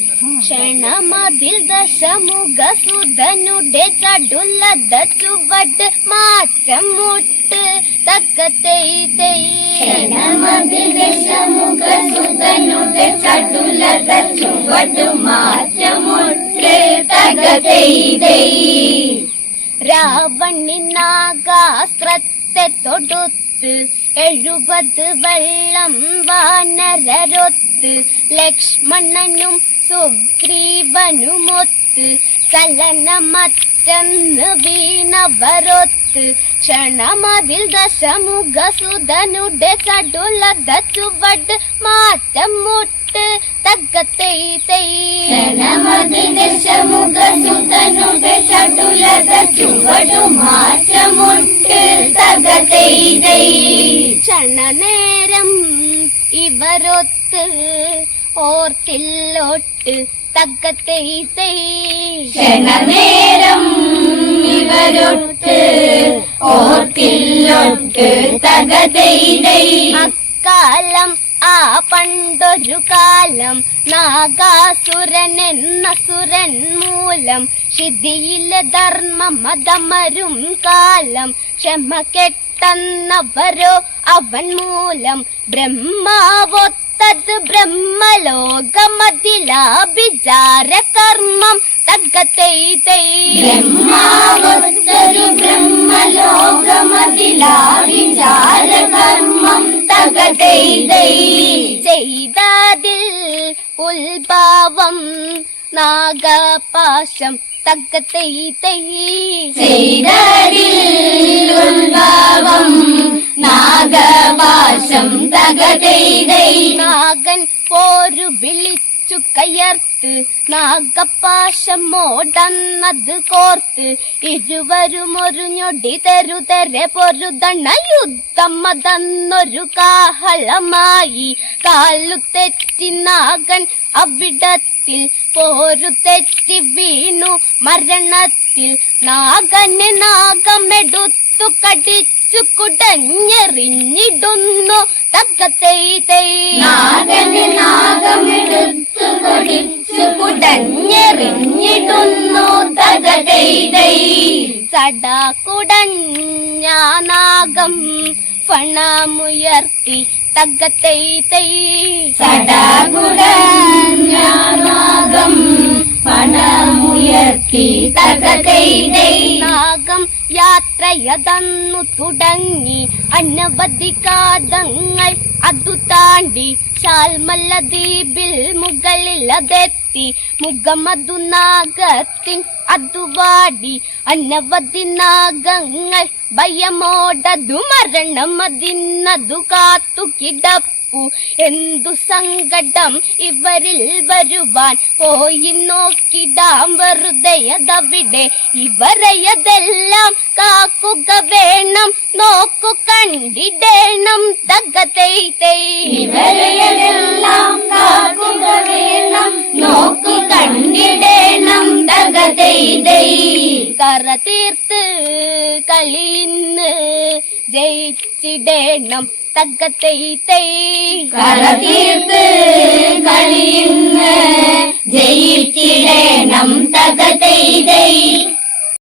ക്ഷണമതിൽ ദശമുഖ സുധനുടെ ചടുലത ചുവട് മാറ്റം മുട്ട് തക്കത്തെ ക്ഷണമതിൽ ദശമുഖ സുതനുടെ ചടുലത ചുവട് മാറ്റമുട്ട് തകതൈതൈ രാവണിനാഗാസ്ത്രത്തെ തൊടുത്ത് എഴുപത് വെള്ളം വാനരരൊത്ത് ലക്ഷ്മണനും സുഗ്രീവനുമൊത്ത് ചലനമറ്റന്ന് വീണവരൊത്ത് ക്ഷണമതിൽ ദശമുഖ സുധനുടെ ചടുലത ചുവട് മാറ്റം മുട്ട് തക്കത്തെ ക്ഷണമതിൽ ദശമുഖ സുതനുടെ ചടുലത ചുവടു മാറ്റമുട്ട് തകതൈതൈ ക്ഷണനേരം ഇവരൊത്ത് ഓർത്തില്ലോട്ട് തക്കത്തെ ക്ഷണനേരം ഇവരൊട്ട് ഓർത്തില്ലോട്ട് തകതൈതൈ അക്കാലം ആ പണ്ടൊരു കാലം നാഗാസുരൻ എന്ന സുരൻ മൂലം ശിതിയിലെ ധർമ്മ മതമരും കാലം ക്ഷമ കെട്ടെന്നവരോ അവൻ മൂലം ബ്രഹ്മാവൊത്തത് ബ്രഹ്മലോകമതിലാഭിചാര കർമ്മം തగ్గത്തെ ബ്രഹ്മാവൊത്തൊരു ബ്രഹ്മലോകമതിലാവിചാരകർമ്മം തകതൈതൈ ചെയ്തതിൽ ഉത്ഭാവം നാഗപാശം തക്കത്തെ ചെയ്തതിൽ ഉത്ഭവം നാഗപാശം തകതൈതൈ. നാഗൻ പോരു വിളിച്ചു കയർത്ത് നാഗപാശം മോടന്നത് കോർത്ത്. ഇരുവരും ഒരു ഞൊടി തരുതരെ പൊരുതണ്ണ യുദ്ധം അതന്നൊരു കാഹളമായി. കാലു തെറ്റി നാഗൻ അവിടത്തിൽ പോരു തെറ്റി വീണു മരണത്തിൽ. നാഗന് നാഗമെടുത്തു കടിച്ചു കുടഞ്ഞെറിഞ്ഞിടുന്നു തക്കത്തെ നാഗന് നാഗമെടുത്തു കൊടിച്ചു കുടഞ്ഞെറിഞ്ഞിടുന്നു തകതൈതൈ സടാകുടഞ്ഞാനാഗം പണമുയർത്തി കുടഞ്ഞ സടാകുടഞ്ഞാനാഗം പണമുയർത്തി തകതൈതൈ നാഗം യാത്രയതന്നു തുടങ്ങി അനവധി കാതങ്ങൾ അതു താണ്ടി ശാൽമല്ല ദ്വീപിൽ മുകളിൽ അതെത്തി മുഖമതു നാഗത്തിൻ അതു വാടി അനവധി നാഗങ്ങൾ ഭയമോടതു മരണം അതിനതു കാത്തു കിടപ്പു. എന്തു സങ്കടം ഇവരിൽ വരുവാൻ പോയി നോക്കിടാം വെറുതെ ഇവരയതെല്ലാം ഇവരെയതെല്ലാം കാക്കുക വേണം നോക്കു കണ്ടിടേണം തകതൈ ഇവരെയെല്ലാം കാക്കുക വേണം നോക്കു കണ്ടിടേണം തകതൈതൈ കറ തീർത്ത് കളിയിന്ന് ജയിച്ചിടേണം തകതൈ കറതീർത്ത് കളിയുന്ന് ജയിച്ചിടേണം തകതൈതൈ